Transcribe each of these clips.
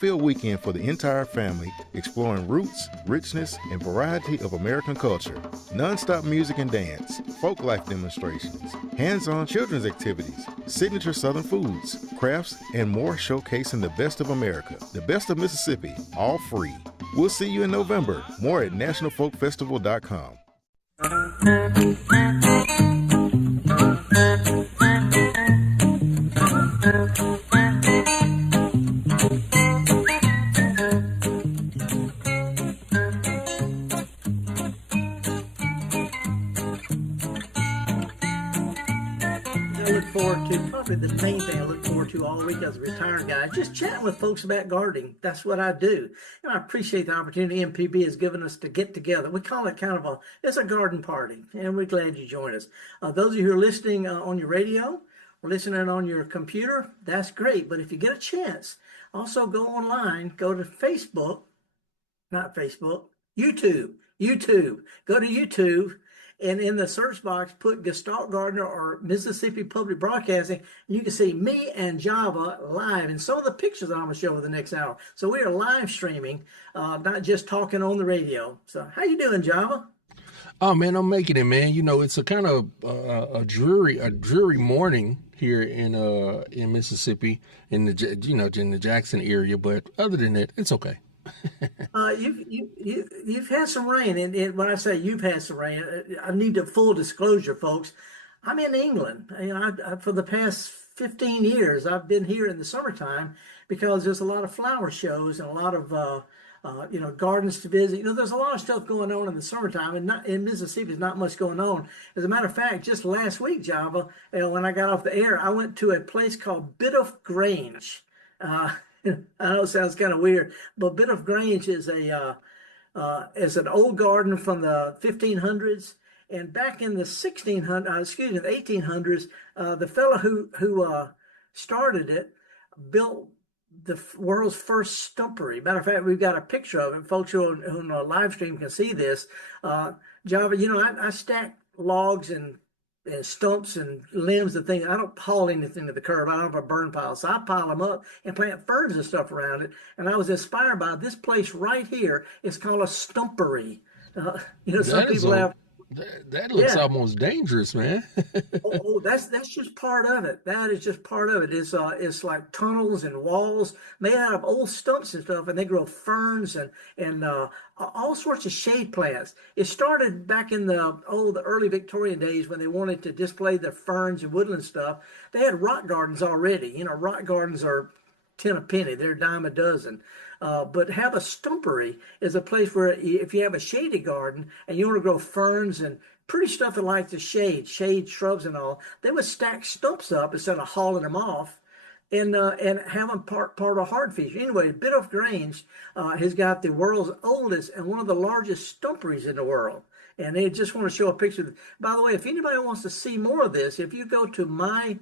Field weekend for the entire family, exploring roots, richness, and variety of American culture. Non-stop music and dance, folk life demonstrations, hands-on children's activities, signature Southern foods, crafts, and more showcasing the best of America, the best of Mississippi, all free. We'll see you in November. More at nationalfolkfestival.com. Probably the main thing I look forward to all week as a retired guy, just chatting with folks about gardening. That's what I do. And I appreciate the opportunity MPB has given us to get together. We call it kind of it's a garden party, and we're glad you joined us. Those of you who are listening on your radio or listening on your computer, that's great. But if you get a chance, also go online, go to YouTube. Go to YouTube. And in the search box, put Gestalt Gardener or Mississippi Public Broadcasting, and you can see me and Java live, and some of the pictures I'm going to show over the next hour. So we are live streaming, not just talking on the radio. So how you doing, Java? Oh man, I'm making it, man. You know, it's a kind of a dreary morning here in Mississippi, in the Jackson area. But other than that, it's okay. You've had some rain, and when I say you've had some rain, I need to full disclosure, folks. I'm in England. For the past 15 years, I've been here in the summertime because there's a lot of flower shows and a lot of gardens to visit. There's a lot of stuff going on in the summertime, and not in Mississippi. There's not much going on. As a matter of fact, just last week, Java, when I got off the air, I went to a place called Bit of Grange. I know it sounds kind of weird, but Bit of Grange is an old garden from the 1500s, and back in the 1800s, the fellow who started it built the world's first stumpery. Matter of fact, we've got a picture of it. Folks who on the live stream can see this. Java, I stack logs and stumps and limbs and things. I don't haul anything to the curb. I don't have a burn pile. So I pile them up and plant ferns and stuff around it. And I was inspired by this place right here. It's called a stumpery. Some people have. That looks almost dangerous, man. That's just part of it. That is just part of it. It's like tunnels and walls made out of old stumps and stuff, and they grow ferns and all sorts of shade plants. It started back in the early Victorian days when they wanted to display the ferns and woodland stuff. They had rock gardens already. Rock gardens are 10 a penny. They're a dime a dozen. But have a stumpery is a place where if you have a shaded garden and you want to grow ferns and pretty stuff that likes the shade shrubs and all, they would stack stumps up instead of hauling them off and have them part of hard feature. Anyway, Bit of Grange has got the world's oldest and one of the largest stumperies in the world. And they just want to show a picture. By the way, if anybody wants to see more of this, if you go to my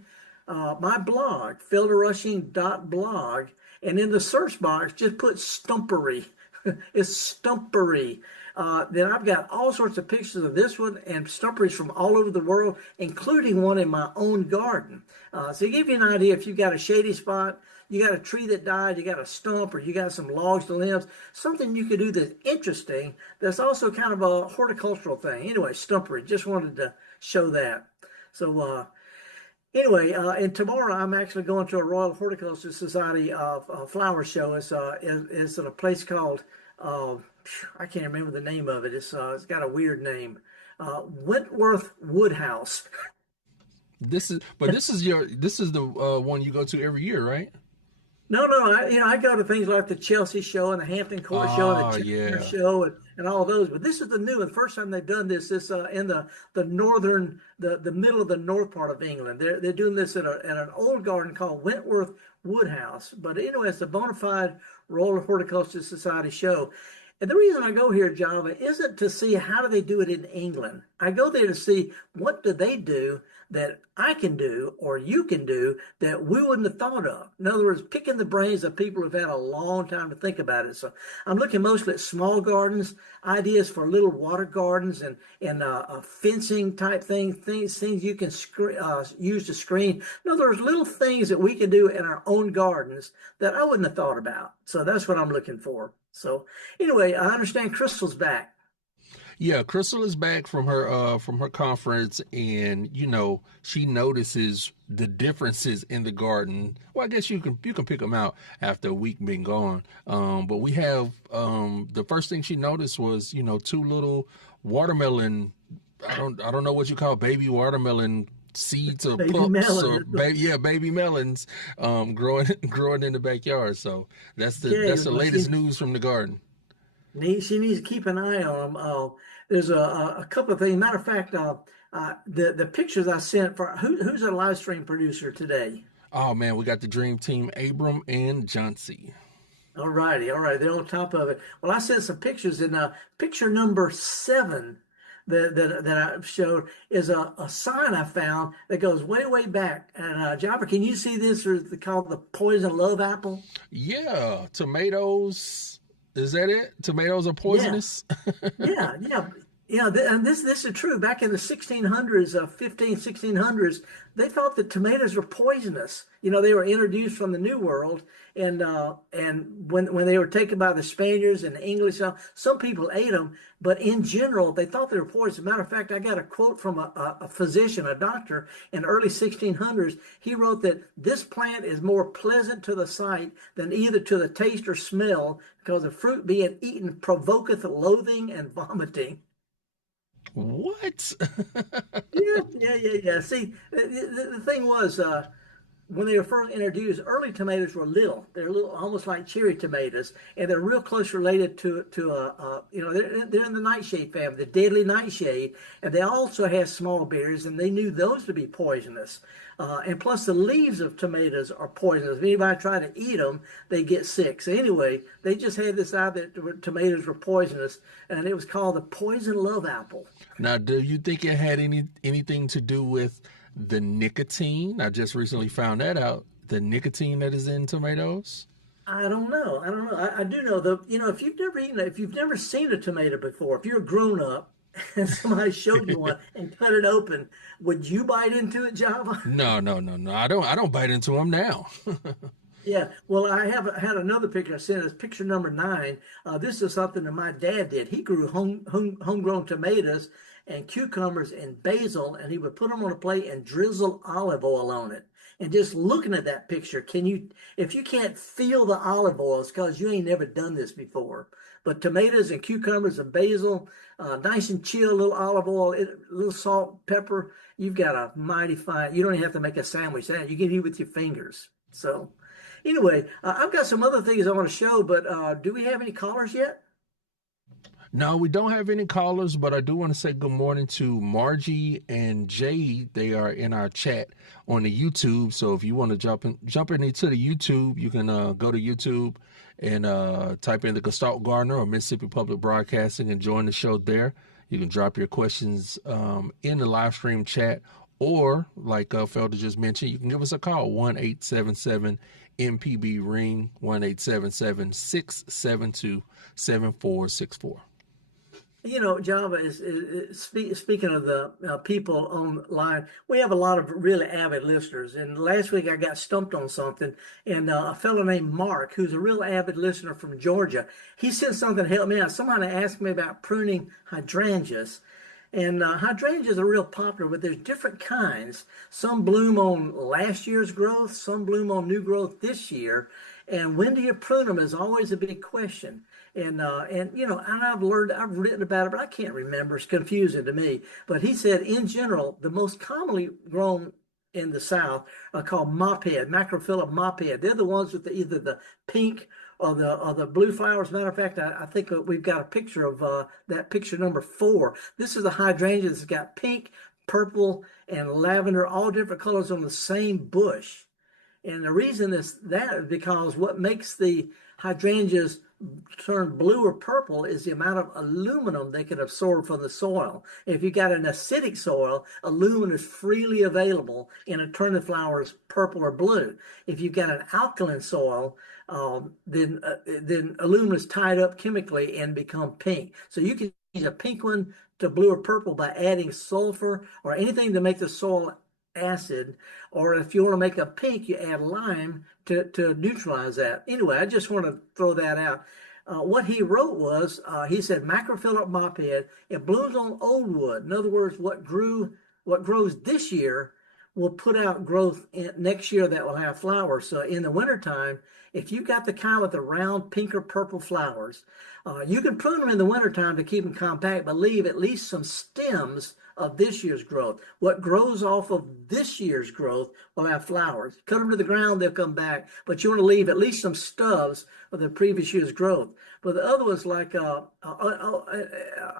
blog, felderrushing.blog, and in the search box, just put stumpery. It's stumpery. Then I've got all sorts of pictures of this one and stumperies from all over the world, including one in my own garden. So to give you an idea, if you've got a shady spot, you got a tree that died, you got a stump, or you got some logs to limbs, something you could do that's interesting, that's also kind of a horticultural thing. Anyway, stumpery, just wanted to show that. So, anyway, and tomorrow I'm actually going to a Royal Horticultural Society flower show. It's at a place called I can't remember the name of it. It's got a weird name, Wentworth Woodhouse. This is the one you go to every year, right? No, I go to things like the Chelsea show and the Hampton Court show and the Chester show and all those. But this is the new one. The first time they've done this is in the northern, the middle of the north part of England. They're doing this at an old garden called Wentworth Woodhouse. But anyway, it's a bona fide Royal Horticultural Society show. And the reason I go here, Java, isn't to see how do they do it in England. I go there to see what do they do that I can do or you can do that we wouldn't have thought of. In other words, picking the brains of people who've had a long time to think about it. So I'm looking mostly at small gardens, ideas for little water gardens and fencing type things you can use to screen. In other words, little things that we can do in our own gardens that I wouldn't have thought about. So that's what I'm looking for. So anyway, I understand Crystal's back. Yeah, Crystal is back from her conference, and she notices the differences in the garden. Well, I guess you can pick them out after a week being gone. But we have the first thing she noticed was two little watermelon. I don't know what you call baby watermelon seeds or Baby pups melon. or baby melons growing in the backyard. So that's the Well, latest news from the garden. She needs to keep an eye on them. There's a couple of things. Matter of fact, the pictures I sent for who's our live stream producer today? Oh man, we got the dream team, Abram and Johnsy. All righty, they're on top of it. Well, I sent some pictures, and picture number 7 that I showed is a sign I found that goes way back. And Jabba, can you see this? It's called the poison love apple. Yeah, tomatoes. Is that it? Tomatoes are poisonous? Yeah. And this is true. Back in the 1600s, 1600s, they thought that tomatoes were poisonous. They were introduced from the New World, and when they were taken by the Spaniards and the English, some people ate them, but in general, they thought they were poisonous. Matter of fact, I got a quote from a physician, a doctor in early 1600s. He wrote that this plant is more pleasant to the sight than either to the taste or smell, because the fruit being eaten provoketh loathing and vomiting. What? Yeah. See, the thing was, when they were first introduced, early tomatoes were little. They're little, almost like cherry tomatoes, and they're real close related to they're in the nightshade family, the deadly nightshade, and they also have small berries, and they knew those to be poisonous. And plus, the leaves of tomatoes are poisonous. If anybody tried to eat them, they get sick. So anyway, they just had this idea that tomatoes were poisonous, and it was called the poison love apple. Now, do you think it had anything to do with the nicotine? I just recently found that out. The nicotine that is in tomatoes. I don't know. I do know though. If you've never seen a tomato before, if you're a grown up and somebody showed you one and cut it open, would you bite into it, Java? No. I don't bite into them now. Yeah, well, I had another picture I sent. It's picture number 9. This is something that my dad did. He grew homegrown tomatoes and cucumbers and basil, and he would put them on a plate and drizzle olive oil on it. And just looking at that picture, if you can't feel the olive oil, it's because you ain't never done this before. But tomatoes and cucumbers and basil, nice and chill, little olive oil, a little salt, pepper, you've got a mighty fine. You don't even have to make a sandwich. You can eat with your fingers. So anyway, I've got some other things I want to show, but do we have any callers yet? No, we don't have any callers, but I do want to say good morning to Margie and Jay. They are in our chat on the YouTube. So if you want to jump into the YouTube, you can go to YouTube and type in the Gestalt Gardener or Mississippi Public Broadcasting and join the show there. You can drop your questions in the live stream chat, or like Felder just mentioned, you can give us a call, 1-877-MPB-RING, 1-877-672-7464. Java is speaking of the people online. We have a lot of really avid listeners. And last week I got stumped on something, and a fellow named Mark, who's a real avid listener from Georgia, he sent something to help me out. Somebody asked me about pruning hydrangeas. And hydrangeas are real popular, but there's different kinds. Some bloom on last year's growth, some bloom on new growth this year. And when do you prune them is always a big question. And I've written about it, but I can't remember. It's confusing to me. But he said, in general, the most commonly grown in the South are called mophead, Macrophylla mophead. They're the ones with either the pink or the blue flowers. Matter of fact, I think we've got a picture of that picture number 4. This is a hydrangea that's got pink, purple, and lavender, all different colors on the same bush. And the reason that is because what makes the hydrangeas turn blue or purple is the amount of aluminum they can absorb from the soil. If you got an acidic soil, aluminum is freely available and it turns the flowers purple or blue. If you've got an alkaline soil, then aluminum is tied up chemically and become pink. So you can use a pink one to blue or purple by adding sulfur or anything to make the soil acid, or if you want to make a pink, you add lime to neutralize that. Anyway, I just want to throw that out. What he wrote was, he said, macrophylla mophead, it blooms on old wood. In other words, what grows this year will put out growth next year that will have flowers. So in the wintertime, if you got the kind with the round pink or purple flowers, you can prune them in the wintertime to keep them compact, but leave at least some stems of this year's growth. What grows off of this year's growth will have flowers. Cut them to the ground, they'll come back, but you want to leave at least some stubs of the previous year's growth. But the other ones like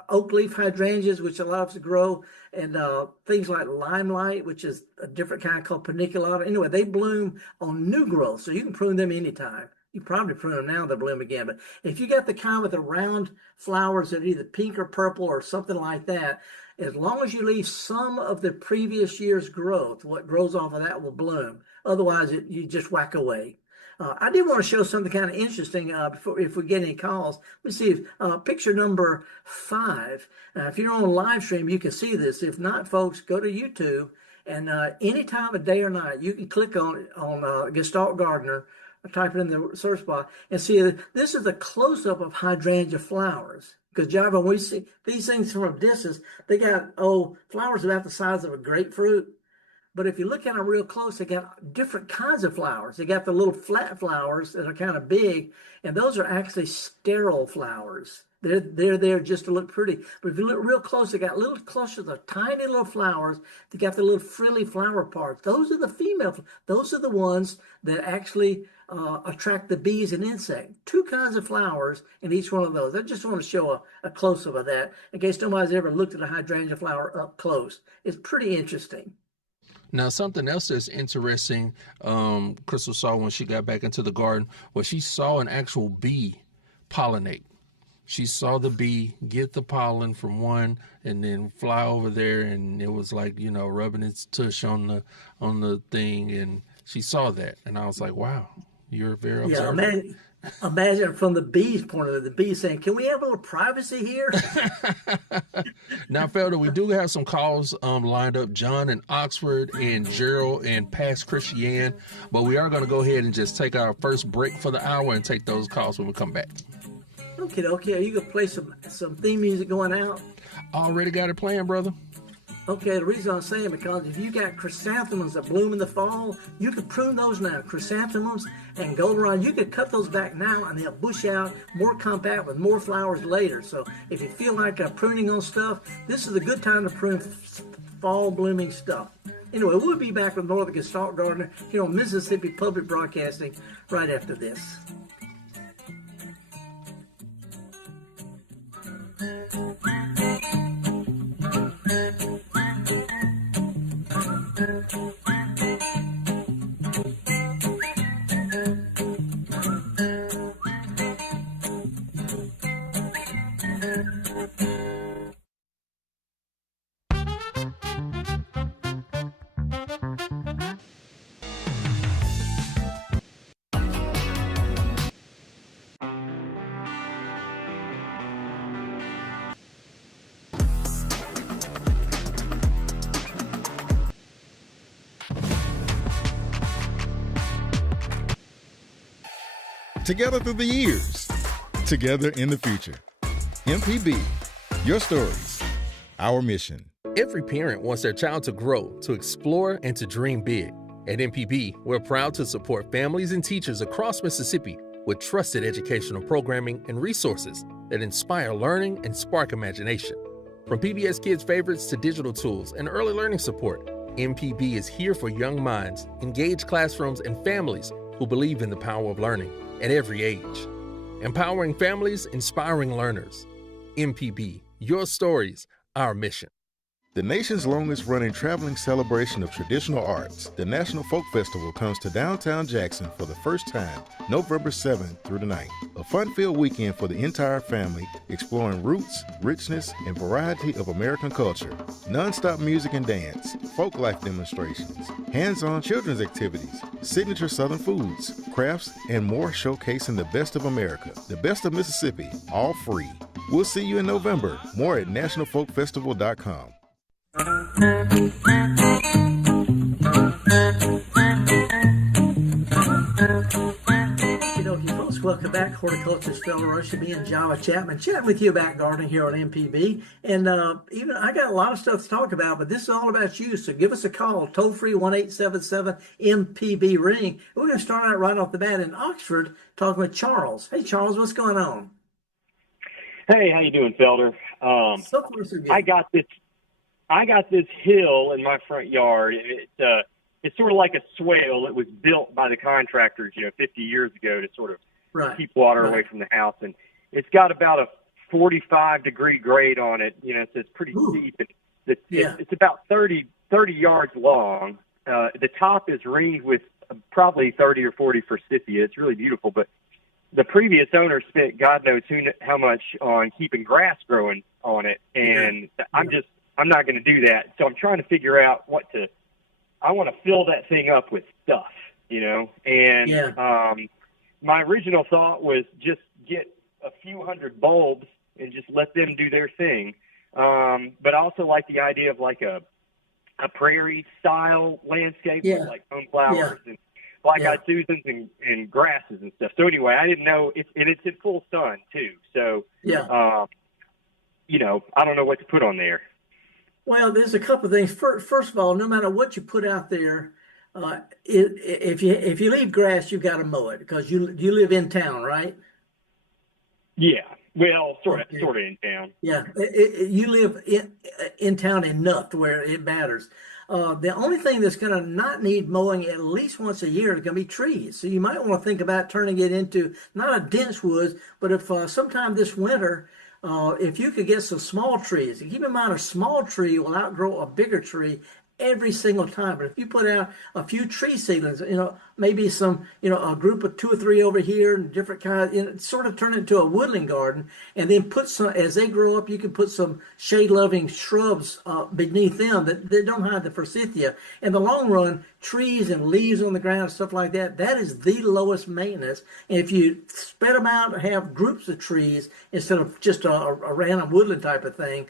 oak leaf hydrangeas, which allows to grow, and things like limelight, which is a different kind called paniculata. Anyway, they bloom on new growth, so you can prune them anytime. You probably prune them now, they'll bloom again. But if you got the kind with the round flowers that are either pink or purple or something like that, as long as you leave some of the previous year's growth, what grows off of that will bloom. Otherwise, you just whack away. I did want to show something kind of interesting before, if we get any calls. Let me see if picture number 5. If you're on live stream, you can see this. If not, folks, go to YouTube, and any time of day or night, you can click on Gestalt Gardener, type it in the search bar, and see this is a close-up of hydrangea flowers. Because, John, when we see these things from a distance, they got, flowers about the size of a grapefruit. But if you look at them real close, they got different kinds of flowers. They got the little flat flowers that are kind of big, and those are actually sterile flowers. They're there just to look pretty. But if you look real close, they got little clusters of tiny little flowers. They got the little frilly flower parts. Those are the female. Those are the ones that actually attract the bees and insects. 2 kinds of flowers in each one of those. I just want to show a close-up of that in case nobody's ever looked at a hydrangea flower up close. It's pretty interesting. Now, something else that's interesting, Crystal saw when she got back into the garden, was she saw an actual bee pollinate. She saw the bee get the pollen from one and then fly over there, and it was like, rubbing its tush on the thing, and she saw that, and I was like, wow, you're very observant. Yeah, imagine from the bee's point of view, the bee saying, can we have a little privacy here? Now, Felder, we do have some calls lined up. John in Oxford and Gerald and past Christiane, but we are going to go ahead and just take our first break for the hour and take those calls when we come back. Okay. Are you going to play some theme music going out? Already got it playing, brother. Okay, the reason I'm saying, because if you got chrysanthemums that bloom in the fall, you can prune those now. Chrysanthemums and goldenrod, you could cut those back now and they'll bush out more compact with more flowers later. So if you feel like pruning on stuff, this is a good time to prune fall blooming stuff. Anyway, we'll be back with more of the Gestalt Gardener here on Mississippi Public Broadcasting right after this. Together through the years, together in the future. MPB, your stories, our mission. Every parent wants their child to grow, to explore, and to dream big. At MPB, we're proud to support families and teachers across Mississippi with trusted educational programming and resources that inspire learning and spark imagination. From PBS Kids favorites to digital tools and early learning support, MPB is here for young minds, engaged classrooms, and families who believe in the power of learning at every age. Empowering families, inspiring learners. MPB, your stories, our mission. The nation's longest running traveling celebration of traditional arts, the National Folk Festival comes to downtown Jackson for the first time, November 7th through the 9th. A fun-filled weekend for the entire family, exploring roots, richness, and variety of American culture. Non-stop music and dance, folk life demonstrations, hands-on children's activities, signature Southern foods, crafts, and more showcasing the best of America, the best of Mississippi, all free. We'll see you in November. More at nationalfolkfestival.com. Folks, welcome back. Horticulturalist Felder Rushing, me and Java Chapman chatting with you about gardening here on MPB. And even I got a lot of stuff to talk about, but this is all about you. So give us a call, toll free 1-877-MPB-RING. We're going to start out right off the bat in Oxford talking with Charles. Hey, Charles, what's going on? Hey, how you doing, Felder? So far, so good. I got this hill in my front yard. It's sort of like a swale. It was built by the contractors, 50 years ago to sort of keep water away from the house. And it's got about a 45-degree grade on it, so it's pretty steep. It's about 30 yards long. The top is ringed with probably 30 or 40 forsythia. It's really beautiful. But the previous owner spent God knows how much on keeping grass growing on it. And I'm not going to do that. So I'm trying to figure out I want to fill that thing up with stuff, and my original thought was just get a few hundred bulbs and just let them do their thing. But I also like the idea of like a prairie style landscape with like sunflowers and black-eyed Susans and grasses and stuff. So anyway, I didn't know it's in full sun too. So, I don't know what to put on there. Well, there's a couple of things. First of all, no matter what you put out there, if you leave grass, you've got to mow it because you live in town, right? Yeah. Well, sort of in town. Yeah, you live in town enough to where it matters. The only thing that's going to not need mowing at least once a year is going to be trees. So you might want to think about turning it into not a dense woods, but if sometime this winter, if you could get some small trees, and keep in mind a small tree will outgrow a bigger tree every single time. But if you put out a few tree seedlings, maybe some, a group of 2 or 3 over here and different kinds, sort of turn it into a woodland garden, and then put some, as they grow up, you can put some shade-loving shrubs beneath them that don't have the forsythia. In the long run, trees and leaves on the ground, stuff like that, that is the lowest maintenance. And if you spread them out and have groups of trees instead of just a random woodland type of thing,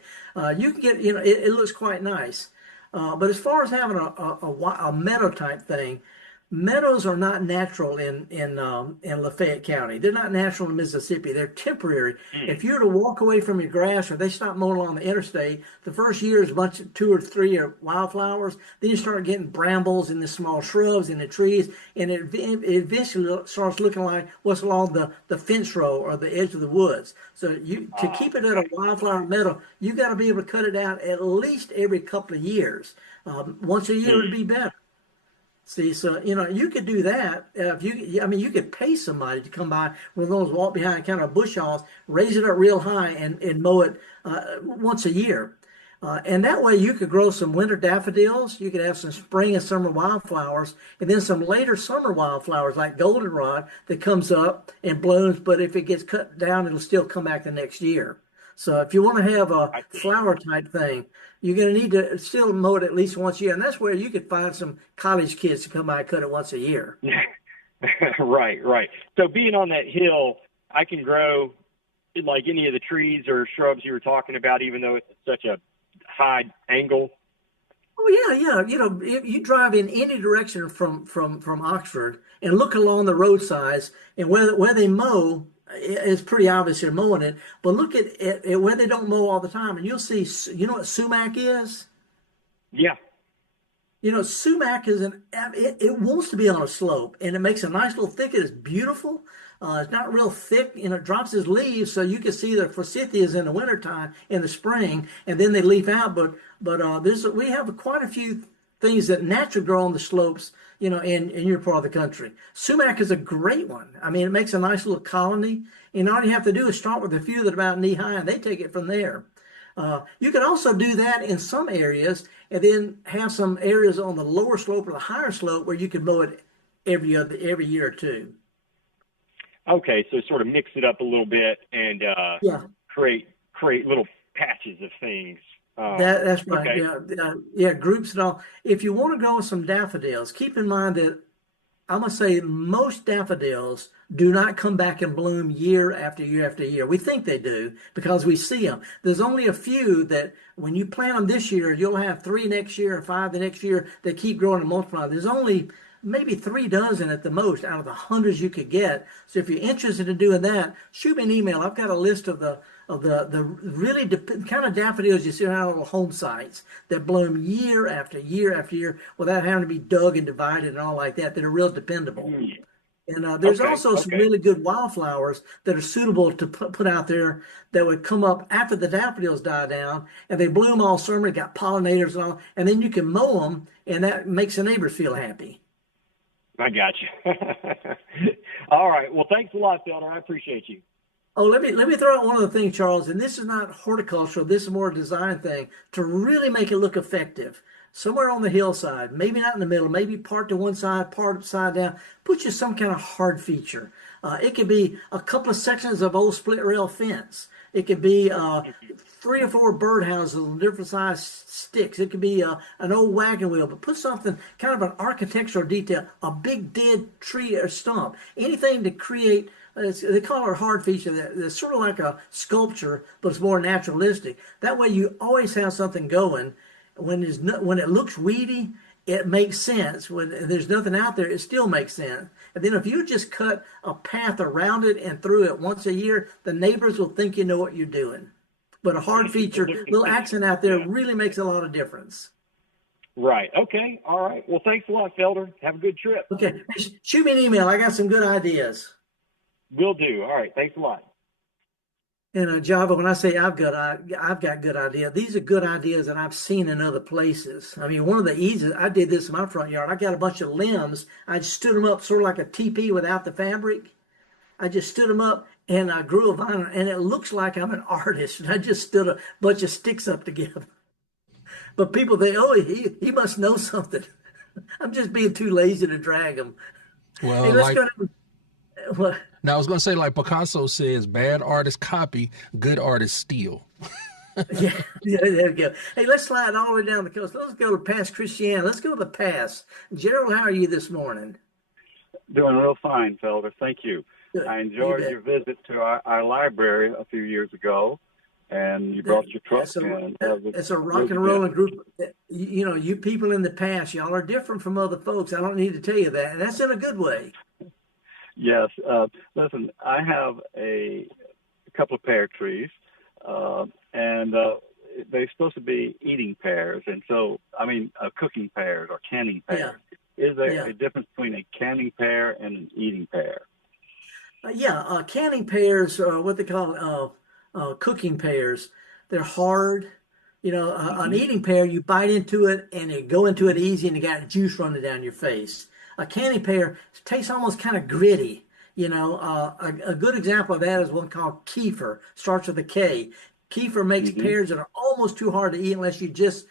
you can get, it looks quite nice. But as far as having a meadow type thing, meadows are not natural in Lafayette County. They're not natural in Mississippi. They're temporary. If you were to walk away from your grass or they stop mowing along the interstate, the first year is a bunch of 2 or 3 wildflowers. Then you start getting brambles and the small shrubs and the trees, and it eventually starts looking like what's along the fence row or the edge of the woods. So to keep it at a wildflower meadow, you got to be able to cut it out at least every couple of years. Once a year would be better. See, so, you could do that. You could pay somebody to come by one of those walk behind kind of bush hogs, raise it up real high and mow it once a year. And that way you could grow some winter daffodils. You could have some spring and summer wildflowers, and then some later summer wildflowers like goldenrod that comes up and blooms. But if it gets cut down, it'll still come back the next year. So if you want to have a flower type thing, you're going to need to still mow it at least once a year. And that's where you could find some college kids to come by and cut it once a year. Right. So being on that hill, I can grow like any of the trees or shrubs you were talking about, even though it's such a high angle. Oh, yeah. If you drive in any direction from Oxford and look along the roadsides and where they mow, it's pretty obvious they're mowing it, but look at where they don't mow all the time, and you'll see, what sumac is? Yeah. Sumac is it wants to be on a slope, and it makes a nice little thicket. It's beautiful. It's not real thick, it drops its leaves, so you can see the forsythias in the wintertime, in the spring, and then they leaf out, but we have quite a few things that naturally grow on the slopes, in your part of the country. Sumac is a great one. It makes a nice little colony, and all you have to do is start with a few that are about knee high, and they take it from there. You can also do that in some areas, and then have some areas on the lower slope or the higher slope where you can mow it every year or two. Okay, so sort of mix it up a little bit and create little patches of things. That's right. Okay. Yeah, groups and all. If you want to grow some daffodils, keep in mind that I'm going to say most daffodils do not come back and bloom year after year after year. We think they do because we see them. There's only a few that when you plant them this year, you'll have 3 next year and 5 the next year that keep growing and multiplying. There's only maybe 3 dozen at the most out of the hundreds you could get. So if you're interested in doing that, shoot me an email. I've got a list of the really kind of daffodils you see on our little home sites that bloom year after year after year without having to be dug and divided and all like that are real dependable. And there's also some really good wildflowers that are suitable to put out there that would come up after the daffodils die down, and they bloom all summer, got pollinators and all, and then you can mow them, and that makes the neighbors feel happy. I got you. All right. Well, thanks a lot, Felder. I appreciate you. Oh, let me throw out one other thing, Charles, and this is not horticultural. This is more a design thing to really make it look effective. Somewhere on the hillside, maybe not in the middle, maybe part to one side, part upside down, put you some kind of hard feature. It could be a couple of sections of old split rail fence. It could be 3 or 4 birdhouses on different size sticks. It could be an old wagon wheel, but put something, kind of an architectural detail, a big dead tree or stump, anything to create. They call it a hard feature. That's sort of like a sculpture, but it's more naturalistic. That way you always have something going. When it looks weedy, it makes sense. When there's nothing out there, it still makes sense. And then if you just cut a path around it and through it once a year, the neighbors will think you know what you're doing. But a hard feature, little accent out there really makes a lot of difference. Right. Okay. All right. Well, thanks a lot, Felder. Have a good trip. Okay. Shoot me an email. I got some good ideas. Will do. All right. Thanks a lot. And Java, when I say I've got good ideas, these are good ideas that I've seen in other places. I mean, one of the easiest, I did this in my front yard. I got a bunch of limbs. I just stood them up sort of like a teepee without the fabric. I just stood them up and I grew a vine, and it looks like I'm an artist. And I just stood a bunch of sticks up together. But people think, oh, he must know something. I'm just being too lazy to drag them. Well, hey, let's go to, what? Now, I was going to say, like Picasso says, bad artists copy, good artists steal. yeah, there we go. Hey, let's slide all the way down the coast. Let's go to Pass Christiana. Let's go to the Pass. Gerald, how are you this morning? Doing real fine, Felder. Thank you. Good. I enjoyed your visit to our library a few years ago, and you brought your truck. It's a rock and rolling group. You know, you people in the Pass, y'all are different from other folks. I don't need to tell you that, and that's in a good way. Yes. Listen, I have a couple of pear trees, and they're supposed to be eating pears, and so, cooking pears or canning pears. Yeah. Is there a difference between a canning pear and an eating pear? Canning pears are what they call cooking pears. They're hard. You know, an eating pear, you bite into it and you go into it easy and you got juice running down your face. A canning pear tastes almost kind of gritty. You know, a good example of that is one called kefir. Starts with a K. Kefir makes pears that are almost too hard to eat unless you just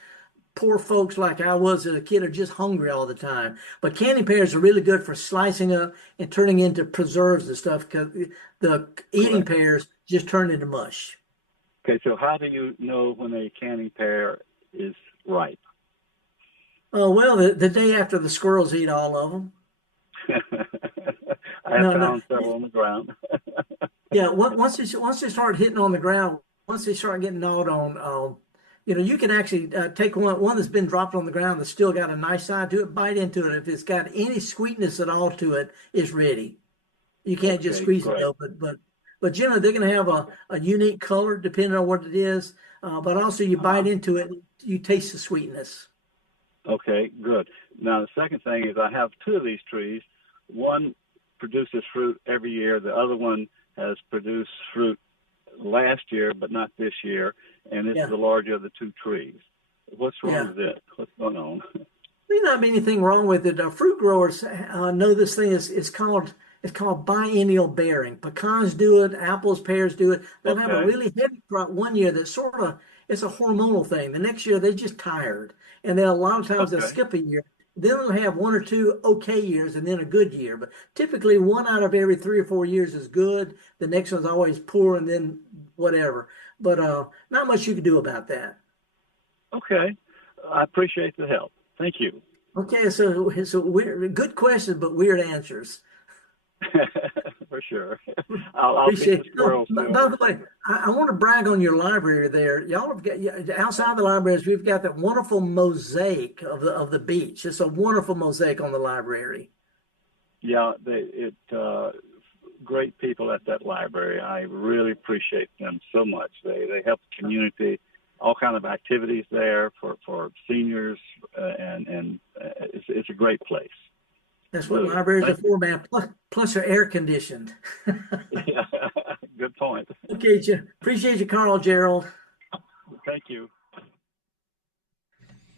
poor folks like I was as a kid are just hungry all the time. But canning pears are really good for slicing up and turning into preserves and stuff because the eating pears just turn into mush. Okay, so how do you know when a canning pear is ripe? Oh, well, the day after the squirrels eat all of them. I found several on the ground. Yeah, once they start hitting on the ground, once they start getting gnawed on, you can actually take one that's been dropped on the ground that's still got a nice side to it, bite into it. If it's got any sweetness at all to it, it's ready. You can't just squeeze it though, but generally they're going to have a unique color depending on what it is. But also you bite into it, you taste the sweetness. Okay, good. Now the second thing is I have 2 of these trees. One produces fruit every year. The other one has produced fruit last year, but not this year. And it's the larger of the 2 trees. What's wrong with it? What's going on? There's not anything wrong with it. Fruit growers know this thing is called biennial bearing. Pecans do it. Apples, pears do it. They'll have a really heavy crop one year that sort of it's a hormonal thing. The next year they're just tired, and then a lot of times they'll skip a year. Then they'll have 1 or 2 okay years and then a good year. But typically 1 out of every 3 or 4 years is good. The next one's always poor, and then whatever. But not much you can do about that. Okay. I appreciate the help. Thank you. Okay, so good questions, but weird answers. For sure. I'll appreciate it. By the way, I want to brag on your library there. Y'all have got, outside the libraries, we've got that wonderful mosaic of the beach. It's a wonderful mosaic on the library. Yeah, great people at that library. I really appreciate them so much. They help the community, all kind of activities there for seniors, and it's a great place. That's what libraries are for, man. Plus they're air conditioned. Yeah, good point. Okay, appreciate you, Carl, Gerald. Thank you.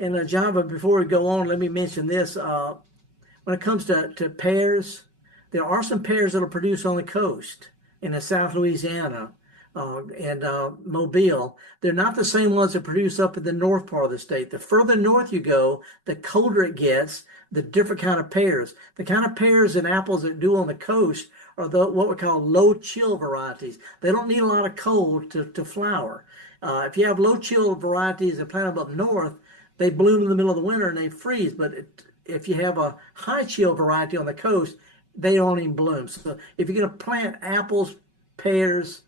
And Java, before we go on, let me mention this. When it comes to pears, there are some pears that are produced on the coast in the South Louisiana and Mobile. They're not the same ones that produce up in the north part of the state. The further north you go, the colder it gets, the different kind of pears. The kind of pears and apples that do on the coast are what we call low chill varieties. They don't need a lot of cold to flower. If you have low chill varieties and plant them up north, they bloom in the middle of the winter and they freeze. But if you have a high chill variety on the coast, they don't even bloom. So if you're going to plant apples, pears,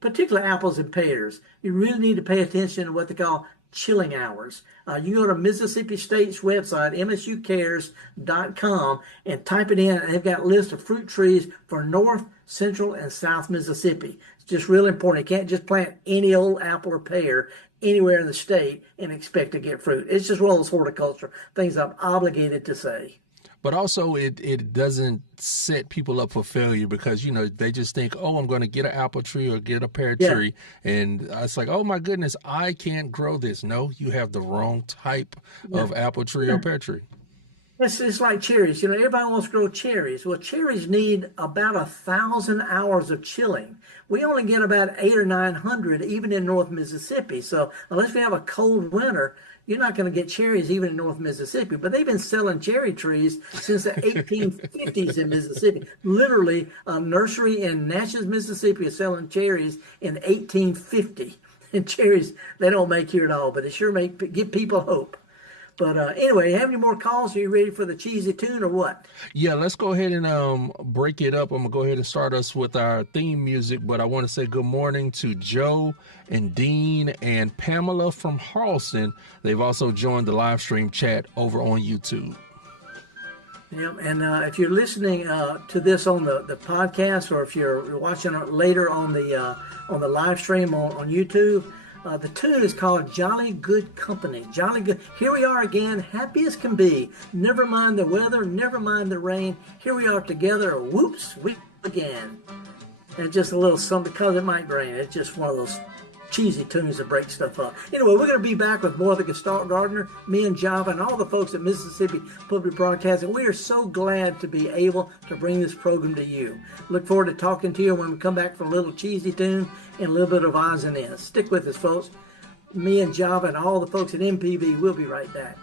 particularly apples and pears, you really need to pay attention to what they call chilling hours. You go to Mississippi State's website, msucares.com, and type it in, and they've got a list of fruit trees for North, Central, and South Mississippi. It's just really important. You can't just plant any old apple or pear anywhere in the state and expect to get fruit. It's just one of those horticulture things I'm obligated to say. But also it doesn't set people up for failure because, they just think, oh, I'm going to get an apple tree or get a pear tree. And it's like, oh, my goodness, I can't grow this. No, you have the wrong type of apple tree or pear tree. It's like cherries. Everybody wants to grow cherries. Well, cherries need about 1,000 hours of chilling. We only get about 800 or 900 even in North Mississippi. So unless we have a cold winter, you're not going to get cherries even in North Mississippi. But they've been selling cherry trees since the 1850s in Mississippi. Literally, a nursery in Natchez, Mississippi is selling cherries in 1850. And cherries, they don't make here at all, but it sure give people hope. But anyway, have any more calls? Are you ready for the cheesy tune or what? Yeah, let's go ahead and break it up. I'm going to go ahead and start us with our theme music. But I want to say good morning to Joe and Dean and Pamela from Harleston. They've also joined the live stream chat over on YouTube. Yeah, and if you're listening to this on the podcast, or if you're watching it later on the live stream on YouTube, the tune is called Jolly Good Company. Jolly Good. Here we are again, happy as can be. Never mind the weather, never mind the rain. Here we are together. Whoops, we again. And just a little something because it might rain. It's just one of those cheesy tunes that break stuff up. Anyway, we're going to be back with more of the Gestalt Gardener, me and Java, and all the folks at Mississippi Public Broadcasting. We are so glad to be able to bring this program to you. Look forward to talking to you when we come back for a little cheesy tune and a little bit of odds and ends. Stick with us, folks. Me and Java and all the folks at MPB, we'll be right back.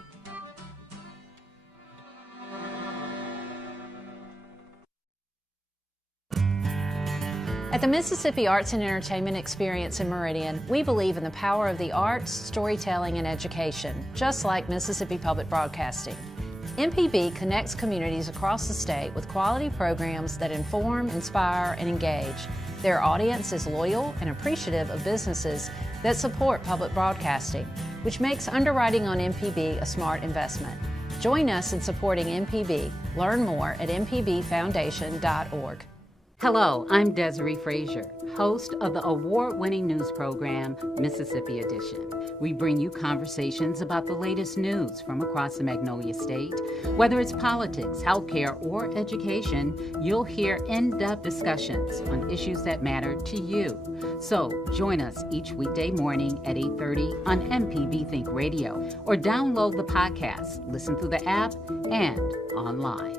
At the Mississippi Arts and Entertainment Experience in Meridian, we believe in the power of the arts, storytelling, and education, just like Mississippi Public Broadcasting. MPB connects communities across the state with quality programs that inform, inspire, and engage. Their audience is loyal and appreciative of businesses that support public broadcasting, which makes underwriting on MPB a smart investment. Join us in supporting MPB. Learn more at mpbfoundation.org. Hello, I'm Desiree Frazier, host of the award-winning news program, Mississippi Edition. We bring you conversations about the latest news from across the Magnolia State. Whether it's politics, healthcare, or education, you'll hear in-depth discussions on issues that matter to you. So join us each weekday morning at 8:30 on MPB Think Radio, or download the podcast, listen through the app, and online.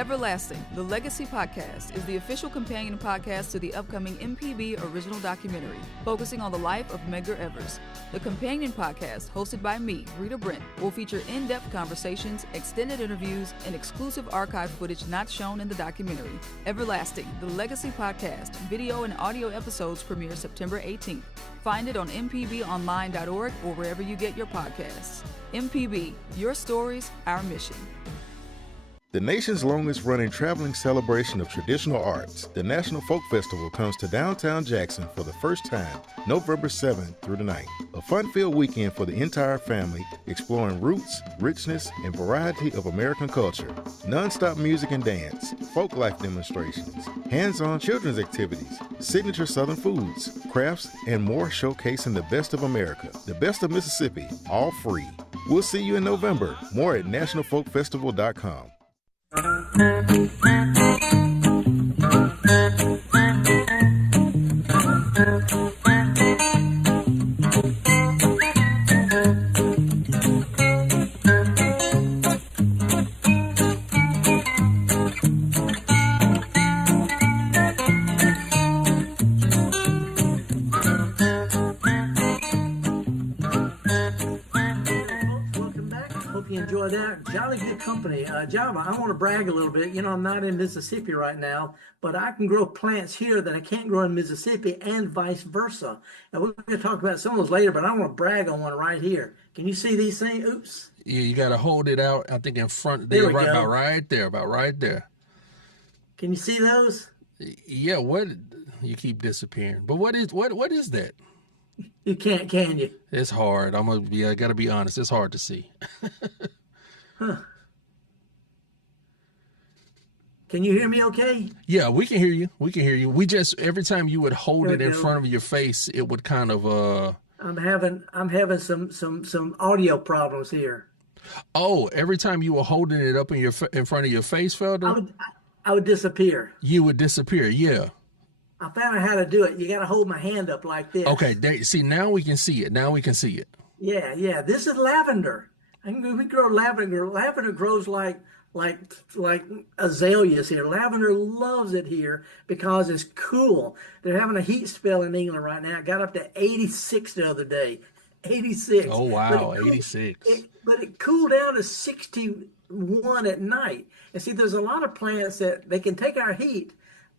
Everlasting, the Legacy Podcast, is the official companion podcast to the upcoming MPB original documentary, focusing on the life of Medgar Evers. The companion podcast, hosted by me, Rita Brent, will feature in-depth conversations, extended interviews, and exclusive archive footage not shown in the documentary. Everlasting, the Legacy Podcast, video and audio episodes premiere September 18th. Find it on mpbonline.org or wherever you get your podcasts. MPB, your stories, our mission. The nation's longest running traveling celebration of traditional arts, the National Folk Festival, comes to downtown Jackson for the first time, November 7th through the 9th. A fun-filled weekend for the entire family, exploring roots, richness, and variety of American culture. Non-stop music and dance, folk life demonstrations, hands-on children's activities, signature Southern foods, crafts, and more showcasing the best of America, the best of Mississippi, all free. We'll see you in November. More at nationalfolkfestival.com. Jolly good company. Java, I want to brag a little bit. You know, I'm not in Mississippi right now, but I can grow plants here that I can't grow in Mississippi and vice versa. And we're going to talk about some of those later, but I want to brag on one right here. Can you see these things? Oops. Yeah, you got to hold it out, I think, in front there, right, about right there. Can you see those? Yeah, what? You keep disappearing. But what is that? You can't, can you? It's hard. I got to be honest. It's hard to see. Huh. Can you hear me okay? Yeah, we can hear you. We just, every time you would hold it in front of your face, it would kind of I'm having some audio problems here. Oh, every time you were holding it up in front of your face, Felder? I would disappear. You would disappear, yeah. I found out how to do it. You got to hold my hand up like this. Okay, see, now we can see it. Yeah. This is lavender. We grow lavender. Lavender grows like azaleas here. Lavender loves it here because it's cool. They're having a heat spell in England right now. It got up to 86 the other day. 86. Oh, wow, 86. But it cooled down to 61 at night. And see, there's a lot of plants that they can take our heat,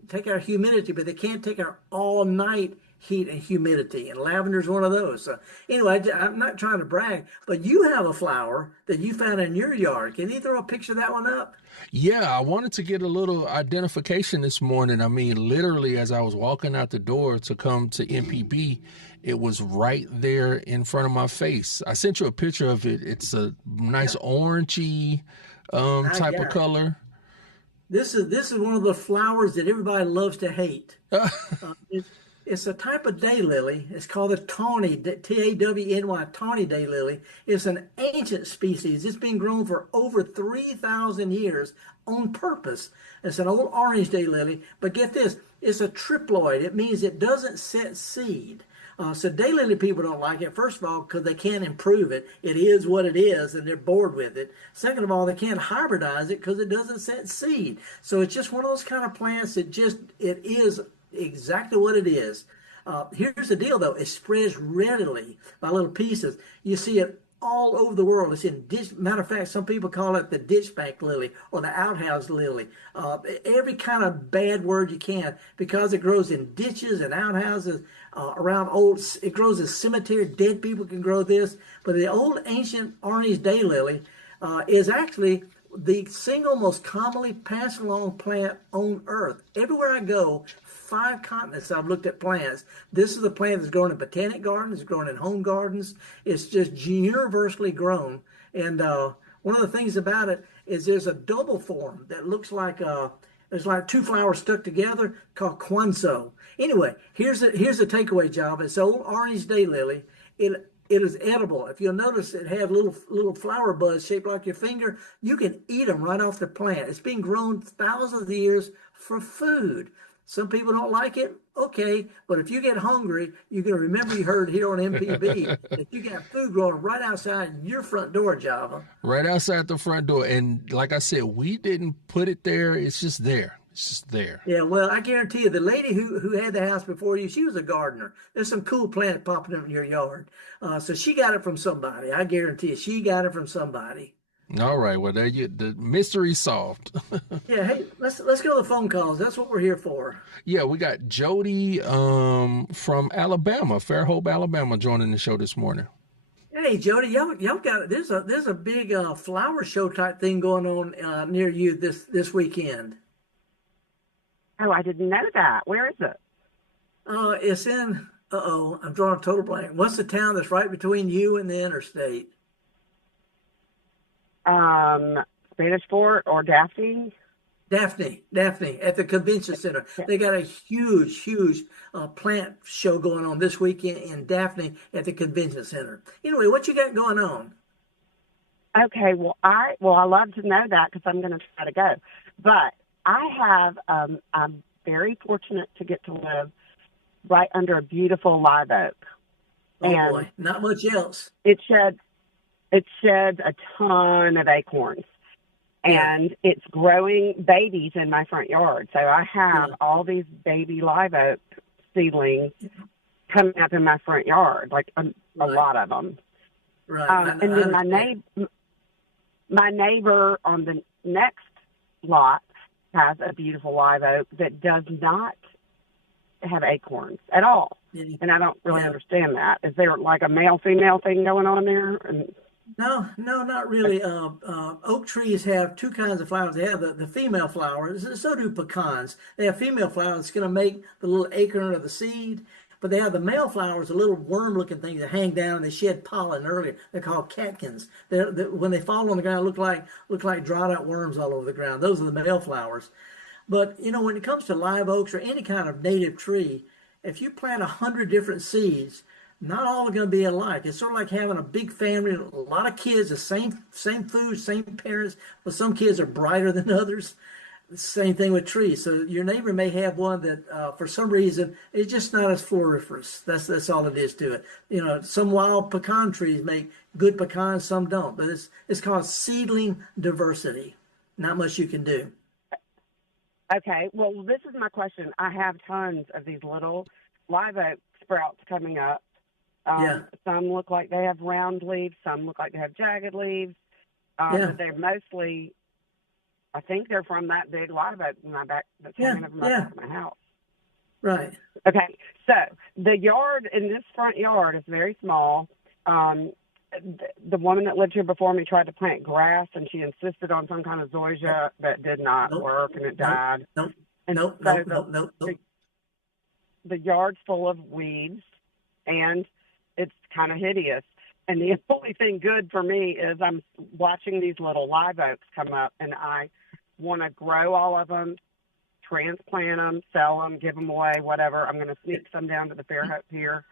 take our humidity, but they can't take our all-night heat and humidity, and lavender's one of those. So anyway, I'm not trying to brag, but you have a flower that you found in your yard. Can you throw a picture of that one up? Yeah, I wanted to get a little identification this morning. I mean, literally, as I was walking out the door to come to MPB, it was right there in front of my face. I sent you a picture of it. It's a nice orangey type of color. This is one of the flowers that everybody loves to hate. It's a type of daylily. It's called the tawny, T-A-W-N-Y, tawny daylily. It's an ancient species. It's been grown for over 3,000 years on purpose. It's an old orange daylily, but get this, it's a triploid. It means it doesn't set seed. So daylily people don't like it, first of all, because they can't improve it. It is what it is, and they're bored with it. Second of all, they can't hybridize it because it doesn't set seed. So it's just one of those kind of plants that it is exactly what it is. Here's the deal, though. It spreads readily by little pieces. You see it all over the world. It's in ditch. Matter of fact, some people call it the ditch bank lily or the outhouse lily. Every kind of bad word you can, because it grows in ditches and outhouses, around it grows in cemetery. Dead people can grow this. But the old ancient orange daylily is actually the single most commonly passed along plant on earth. Everywhere I go, 5 continents I've looked at plants. This is the plant that's grown in botanic gardens, it's grown in home gardens. It's just universally grown. And one of the things about it is there's a double form that looks like there's like 2 flowers stuck together called quinso. Anyway, here's the takeaway job. It's old orange daylily. It is edible. If you'll notice, it has little flower buds shaped like your finger. You can eat them right off the plant. It's been grown thousands of years for food. Some people don't like it. Okay, but if you get hungry, you're going to remember you heard here on MPB that you got food growing right outside your front door, Java. Right outside the front door. And like I said, we didn't put it there. It's just there. It's just there. Yeah, well, I guarantee you, the lady who had the house before you, she was a gardener. There's some cool plants popping up in your yard. So she got it from somebody. I guarantee you, she got it from somebody. All right. Well, there the mystery solved. Yeah. Hey, let's go to the phone calls. That's what we're here for. Yeah, we got Jody from Alabama, Fairhope, Alabama, joining the show this morning. Hey, Jody, y'all got there's a big flower show type thing going on near you this weekend. Oh, I didn't know that. Where is it? It's in. I'm drawing a total blank. What's the town that's right between you and the interstate? Spanish Fort or Daphne? Daphne, at the convention center. They got a huge plant show going on this weekend in Daphne at the convention center. Anyway, what you got going on? Okay, well, I love to know that because I'm going to try to go. But I have, I'm very fortunate to get to live right under a beautiful live oak. Oh boy, not much else. It sheds a ton of acorns. And it's growing babies in my front yard. So I have all these baby live oak seedlings coming up in my front yard, like a lot of them. Right. And then my neighbor on the next lot has a beautiful live oak that does not have acorns at all. Yeah. And I don't really understand that. Is there like a male-female thing going on there? No, not really. Oak trees have two kinds of flowers. They have the female flowers, so do pecans. They have female flowers that's going to make the little acorn of the seed, but they have the male flowers, the little worm-looking things that hang down and they shed pollen earlier. They're called catkins. When they fall on the ground, look like dried-out worms all over the ground. Those are the male flowers. But, when it comes to live oaks or any kind of native tree, if you plant 100 different seeds, not all are going to be alike. It's sort of like having a big family, a lot of kids, the same food, same parents, but some kids are brighter than others. Same thing with trees. So your neighbor may have one that, for some reason, is just not as floriferous. That's all it is to it. Some wild pecan trees make good pecans, some don't. But it's called seedling diversity. Not much you can do. Okay. Well, this is my question. I have tons of these little live oak sprouts coming up. Some look like they have round leaves. Some look like they have jagged leaves. But they're mostly, I think they're from that big live oak in my back that's hanging over my house. Right. Okay. So the yard in this front yard is very small. The woman that lived here before me tried to plant grass, and she insisted on some kind of zoysia that did not work, and it died. Nope. The yard's full of weeds, and it's kind of hideous. And the only thing good for me is I'm watching these little live oaks come up, and I want to grow all of them, transplant them, sell them, give them away, whatever. I'm going to sneak some down to the Fairhope Pier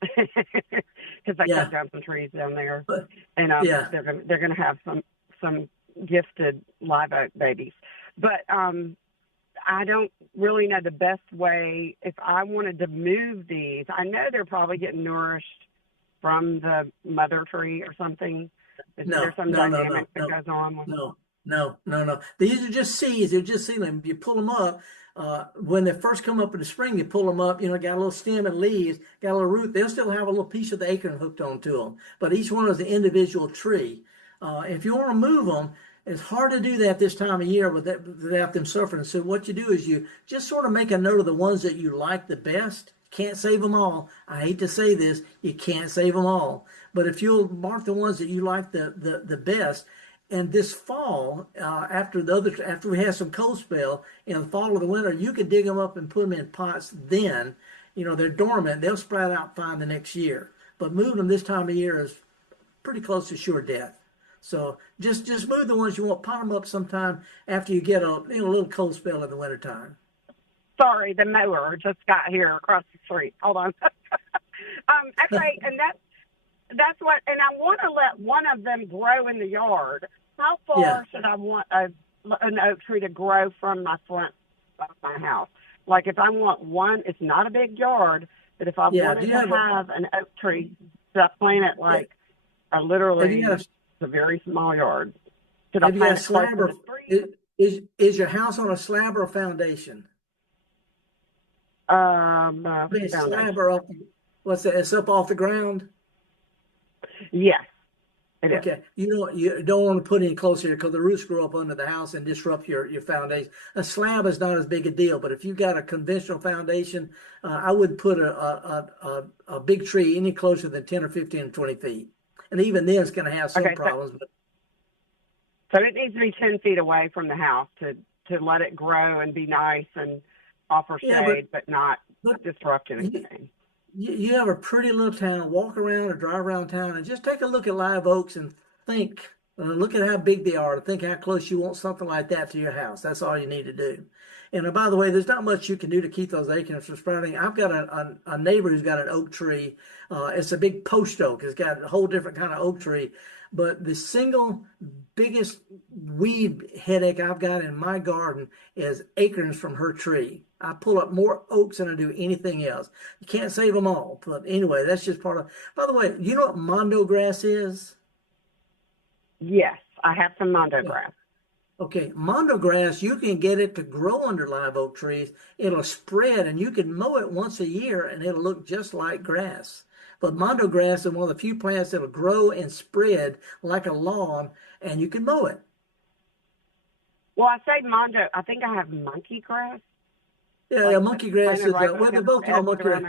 because I cut down some trees down there, and they're going to have some gifted live oak babies. But I don't really know the best way. If I wanted to move these, I know they're probably getting nourished from the mother tree or something. Is there some dynamic that goes on with No. These are just seeds. They're just seedlings. You pull them up. When they first come up in the spring, you pull them up, got a little stem and leaves, got a little root. They'll still have a little piece of the acorn hooked onto them. But each one is an individual tree. If you want to move them, it's hard to do that this time of year without them suffering. So what you do is you just sort of make a note of the ones that you like the best. Can't save them all. I hate to say this, you can't save them all. But if you'll mark the ones that you like the best, and this fall, after we have some cold spell in the fall or the winter, you can dig them up and put them in pots. Then, they're dormant. They'll sprout out fine the next year. But moving them this time of year is pretty close to sure death. So just move the ones you want. Pot them up sometime after you get a little cold spell in the wintertime. Sorry, the mower just got here across the street. Hold on. Okay, and that's what, and I want to let one of them grow in the yard. How far should I want an oak tree to grow from my front my house. Like if I want one, it's not a big yard, but if I wanted to have an oak tree, so I plant it like literally a very small yard. Should I plant it close to the street? Is your house on a slab or a foundation? Slab or up? What's that? It's up off the ground. Yes. Okay, you don't want to put any closer because the roots grow up under the house and disrupt your foundation. A slab is not as big a deal, but if you've got a conventional foundation, I wouldn't put a big tree any closer than 10 or 15 or 20 feet. And even then it's going to have some problems. So it needs to be 10 feet away from the house to let it grow and be nice and offer shade, but not disrupt anything. You have a pretty little town, walk around or drive around town and just take a look at live oaks and think, look at how big they are and think how close you want something like that to your house. That's all you need to do. And by the way, there's not much you can do to keep those acorns from sprouting. I've got a neighbor who's got an oak tree. It's a big post oak. It's got a whole different kind of oak tree. But the single biggest weed headache I've got in my garden is acorns from her tree. I pull up more oaks than I do anything else. You can't save them all. But anyway, that's just part of. By the way, you know what mondo grass is? Yes, I have some mondo grass. Okay, mondo grass, you can get it to grow under live oak trees. It'll spread, and you can mow it once a year, and it'll look just like grass. But mondo grass is one of the few plants that'll grow and spread like a lawn, and you can mow it. Well, I say mondo. I think I have monkey grass. Yeah, monkey grass is they're both called monkey grass.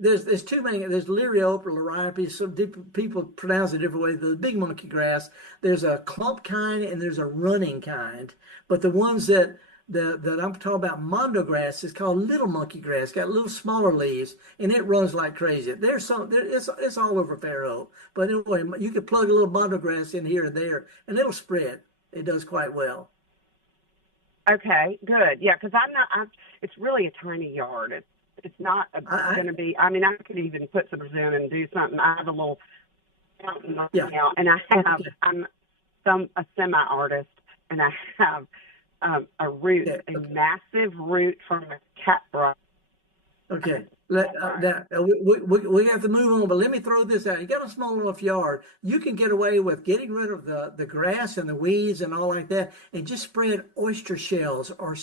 There's two main. There's Liriope or Liriope. Some people pronounce it a different way. The big monkey grass. There's a clump kind and there's a running kind. But the ones that I'm talking about, mondo grass, is called little monkey grass. Got little smaller leaves and it runs like crazy. It's all over Fairhope. But anyway, you can plug a little mondo grass in here and there, and it'll spread. It does quite well. Okay, good. Yeah, because it's really a tiny yard. It's not going to be. I mean, I could even put some in and do something. I have a little fountain right now, and I'm a semi-artist, and I have a massive root from a catbright. Okay, we have to move on, but let me throw this out. You got a small enough yard, you can get away with getting rid of the grass and the weeds and all like that, and just spread oyster shells or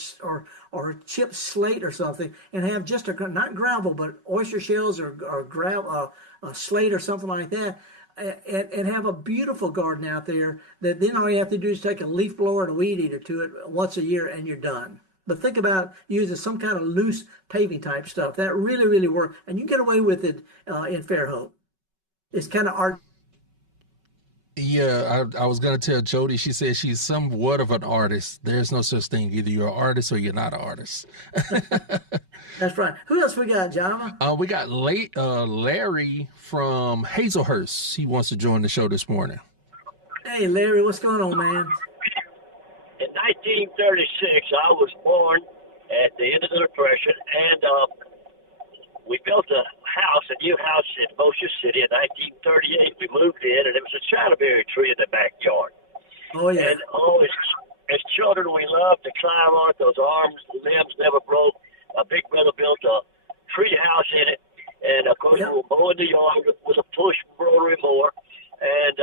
chipped slate or something, and have just not gravel, but oyster shells or gravel, slate or something like that, and have a beautiful garden out there. That then all you have to do is take a leaf blower and a weed eater to it once a year, and you're done. But think about using some kind of loose paving type stuff. That really, really works. And you get away with it in Fairhope. It's kind of art. Yeah, I was going to tell Jody, she said she's somewhat of an artist. There's no such thing. Either you're an artist or you're not an artist. That's right. Who else we got, Java? We got Larry from Hazelhurst. He wants to join the show this morning. Hey, Larry, what's going on, man? In 1936, I was born at the end of the Depression, and we built a new house in Motion City in 1938. We moved in, and it was a childberry tree in the backyard. Oh, yeah. And as children, we loved to climb on it. Those arms, the limbs never broke. My big brother built a tree house in it, and, of course, we were mowing the yard with a push rotary mower. And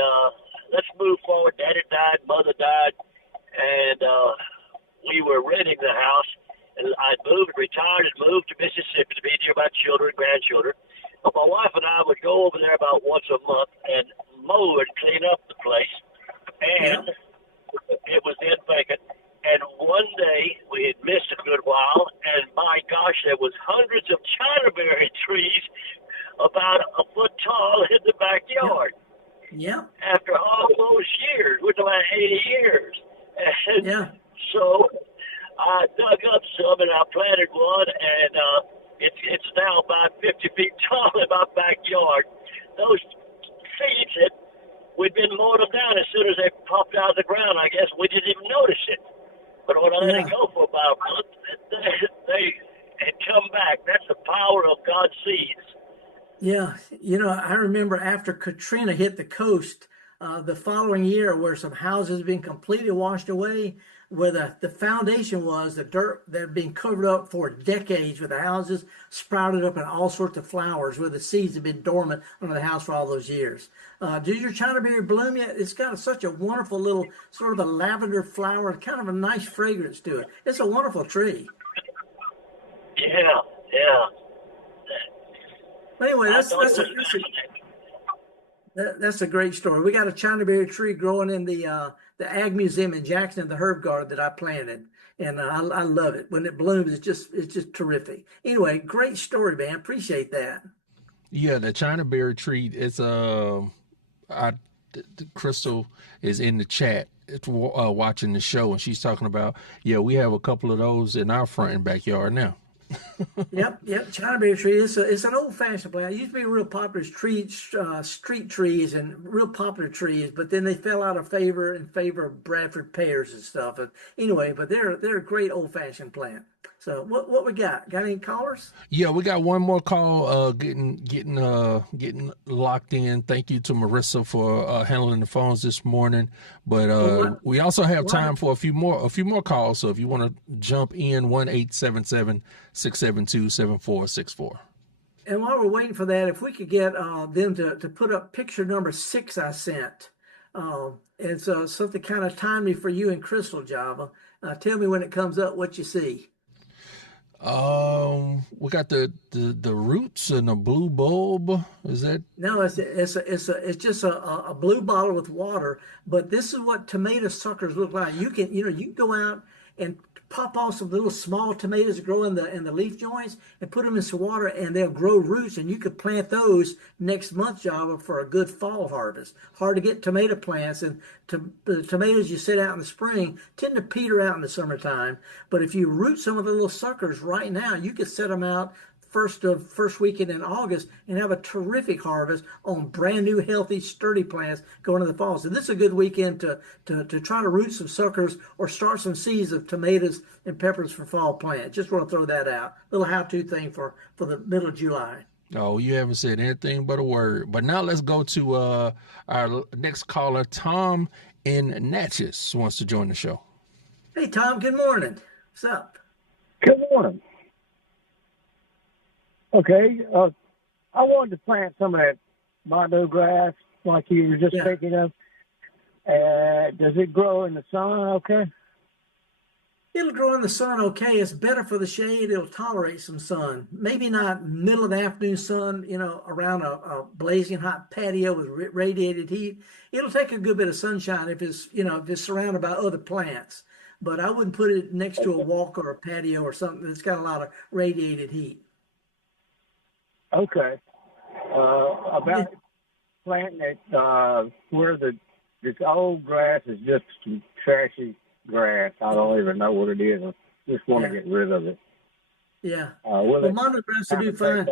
let's move forward. Daddy died, mother died. And we were renting the house, and I retired and moved to Mississippi to be near my children, grandchildren. But my wife and I would go over there about once a month and mow and clean up the place. And it was then vacant. And one day we had missed a good while, and my gosh, there was hundreds of chinaberry trees about a foot tall in the backyard. Yeah. After all those years, we're talking about 80 years. And so I dug up some and I planted one, and it's now about 50 feet tall in my backyard. Those seeds we'd been mowing them down as soon as they popped out of the ground. I guess we didn't even notice it. But when I let it go for about a month, they had come back. That's the power of God's seeds. Yeah, I remember after Katrina hit the coast, the following year where some houses have been completely washed away, where the foundation was, the dirt that had been covered up for decades, where the houses sprouted up in all sorts of flowers, where the seeds have been dormant under the house for all those years. Does your China berry bloom yet? It's got such a wonderful little sort of a lavender flower, kind of a nice fragrance to it. It's a wonderful tree. Yeah. Anyway, that's a great story. We got a China berry tree growing in the Ag Museum in Jackson, the herb garden that I planted, and I love it. When it blooms, it's just terrific. Anyway, great story, man. Appreciate that. Yeah, the China berry tree is Crystal is in the chat. It's watching the show, and she's talking about, we have a couple of those in our front and backyard now. Yep. China berry tree. It's an old-fashioned plant. It used to be real popular street trees and real popular trees, but then they fell out of favor in favor of Bradford pears and stuff. And anyway, but they're a great old-fashioned plant. So what we got? Got any callers? Yeah, we got one more call. Getting locked in. Thank you to Marissa for handling the phones this morning. But we also have time for a few more calls. So if you want to jump in, 1-877-672-7464. And while we're waiting for that, if we could get them to put up picture number 6 I sent. And so something kind of timely for you and Crystal, Java. Tell me when it comes up what you see. We got the roots and a blue bulb. Is that? No, it's just a blue bottle with water. But this is what tomato suckers look like. You can go out and pop off some little small tomatoes that grow in the leaf joints and put them in some water, and they'll grow roots, and you could plant those next month, Java, for a good fall harvest. Hard to get tomato plants, and the tomatoes you set out in the spring tend to peter out in the summertime. But if you root some of the little suckers right now, you could set them out first weekend in August and have a terrific harvest on brand new, healthy, sturdy plants going into the fall. So this is a good weekend to try to root some suckers or start some seeds of tomatoes and peppers for fall plants. Just want to throw that out. Little how-to thing for the middle of July. Oh, you haven't said anything but a word. But now let's go to our next caller. Tom in Natchez wants to join the show. Hey, Tom. Good morning. What's up? Good morning. Okay, I wanted to plant some of that mondo grass like you were just speaking of. Does it grow in the sun okay? It'll grow in the sun okay. It's better for the shade. It'll tolerate some sun. Maybe not middle of the afternoon sun, around a blazing hot patio with radiated heat. It'll take a good bit of sunshine if it's surrounded by other plants. But I wouldn't put it next to a walk or a patio or something that's got a lot of radiated heat. Okay. About planting it where this old grass is just some trashy grass. I don't even know what it is. I just want to get rid of it. Yeah. Well, mondo grass will do fine.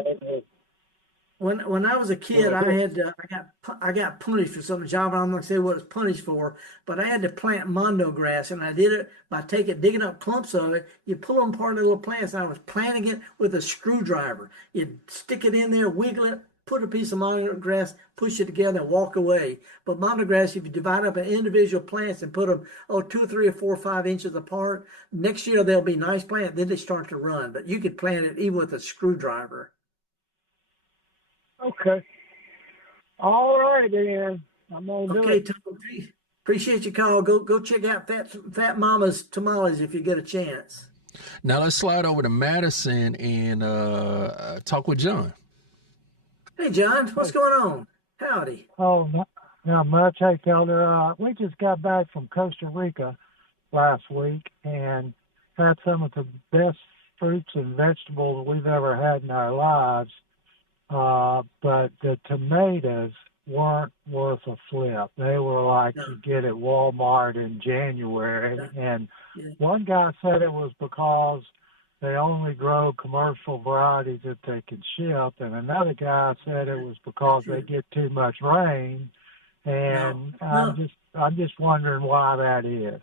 When I was a kid, I got punished for something. Java, I'm not going to say what it's punished for, but I had to plant mondo grass, and I did it by digging up clumps of it. You pull them apart into little plants, and I was planting it with a screwdriver. You'd stick it in there, wiggle it, put a piece of mondo grass, push it together, and walk away. But mondo grass, if you divide up in individual plants and put them 2, 3, or 4, 5 inches apart, next year they'll be nice plants. Then they start to run. But you could plant it even with a screwdriver. Okay. All right, then. I'm going to do it. Tom, appreciate your call. Go check out Fat Mama's tamales if you get a chance. Now let's slide over to Madison and talk with John. Hey, John. What's going on? Howdy. Oh, not much. Hey, Felder. We just got back from Costa Rica last week and had some of the best fruits and vegetables we've ever had in our lives. But the tomatoes weren't worth a flip. They were like you get at Walmart in January. And one guy said it was because they only grow commercial varieties that they can ship. And another guy said it was because they get too much rain. And I'm just wondering why that is.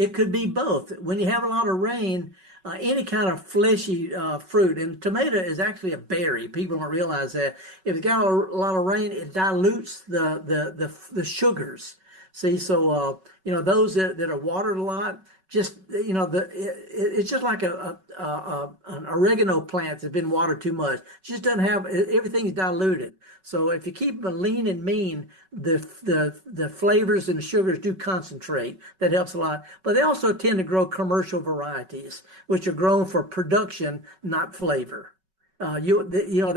It could be both. When you have a lot of rain, any kind of fleshy fruit, and tomato is actually a berry. People don't realize that. If it's got a lot of rain, it dilutes the sugars. See, so those that are watered a lot, just it's just like an oregano plant that's been watered too much. It just doesn't have, everything's diluted. So if you keep them lean and mean, the flavors and the sugars do concentrate. That helps a lot. But they also tend to grow commercial varieties, which are grown for production, not flavor. They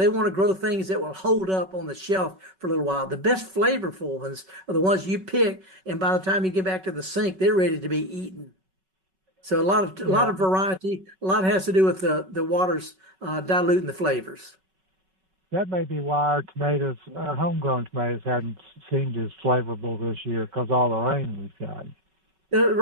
want to grow things that will hold up on the shelf for a little while. The best flavorful ones are the ones you pick, and by the time you get back to the sink, they're ready to be eaten. So a lot of variety. A lot has to do with the waters diluting the flavors. That may be why our tomatoes, our homegrown tomatoes, hadn't seemed as flavorful this year, because all the rain we've got. The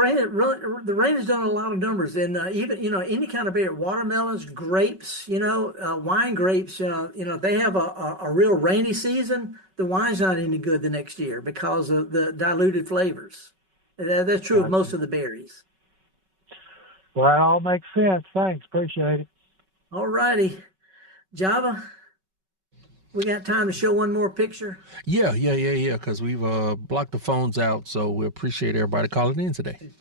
rain has done a lot of numbers, and even any kind of berry, watermelons, grapes, wine grapes, they have a real rainy season. The wine's not any good the next year because of the diluted flavors. That's true of most of the berries. Well, that all makes sense. Thanks, appreciate it. All righty, Java. We got time to show one more picture? Yeah, because we've blocked the phones out, so we appreciate everybody calling in today.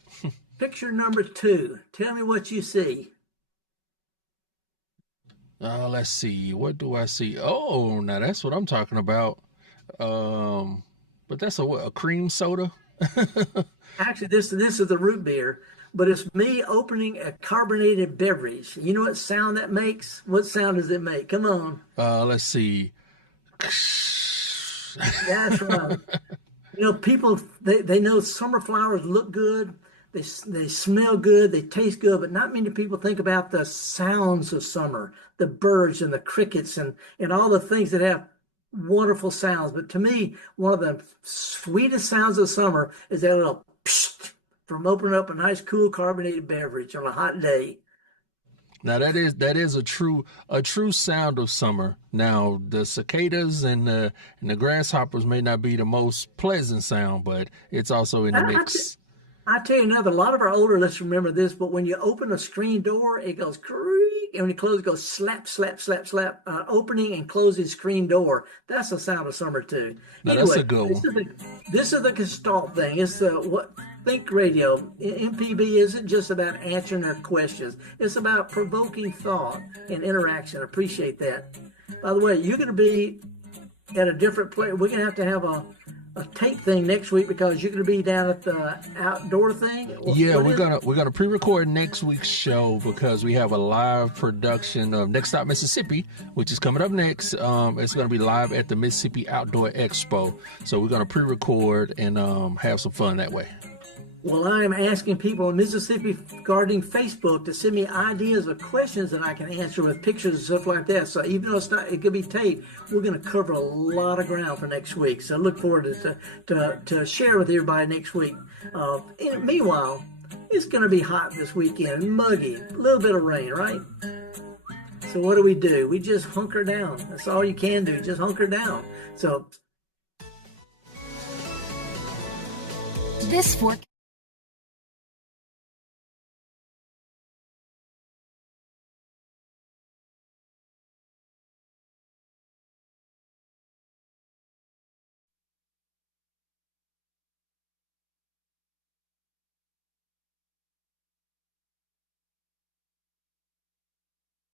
Picture number 2. Tell me what you see. Let's see. What do I see? Oh, now that's what I'm talking about. But that's a cream soda? Actually, this is the root beer, but it's me opening a carbonated beverage. You know what sound that makes? What sound does it make? Come on. Let's see. That's right. People, they know summer flowers look good. They smell good. They taste good, but not many people think about the sounds of summer, the birds and the crickets and all the things that have wonderful sounds. But to me, one of the sweetest sounds of summer is that little psst from opening up a nice, cool carbonated beverage on a hot day. Now that is a true sound of summer. Now the cicadas and the grasshoppers may not be the most pleasant sound, but it's also in the mix. I tell you another. A lot of our older listeners remember this, but when you open a screen door, it goes creak, and when you close, it goes slap, slap, slap, slap. Opening and closing screen door. That's the sound of summer too. Now anyway, that's a good one. This is the Gestalt thing. It's what Think Radio. MPB isn't just about answering their questions. It's about provoking thought and interaction. I appreciate that. By the way, you're going to be at a different place. We're going to have a tape thing next week because you're going to be down at the outdoor thing. Yeah, we're gonna pre-record next week's show because we have a live production of Next Stop Mississippi, which is coming up next. It's going to be live at the Mississippi Outdoor Expo. So we're going to pre-record and have some fun that way. Well, I am asking people on Mississippi Gardening Facebook to send me ideas or questions that I can answer with pictures and stuff like that. So even though it could be taped, we're going to cover a lot of ground for next week. So I look forward to share with everybody next week. Meanwhile, it's going to be hot this weekend, muggy, a little bit of rain, right? So what do? We just hunker down. That's all you can do, just hunker down. So this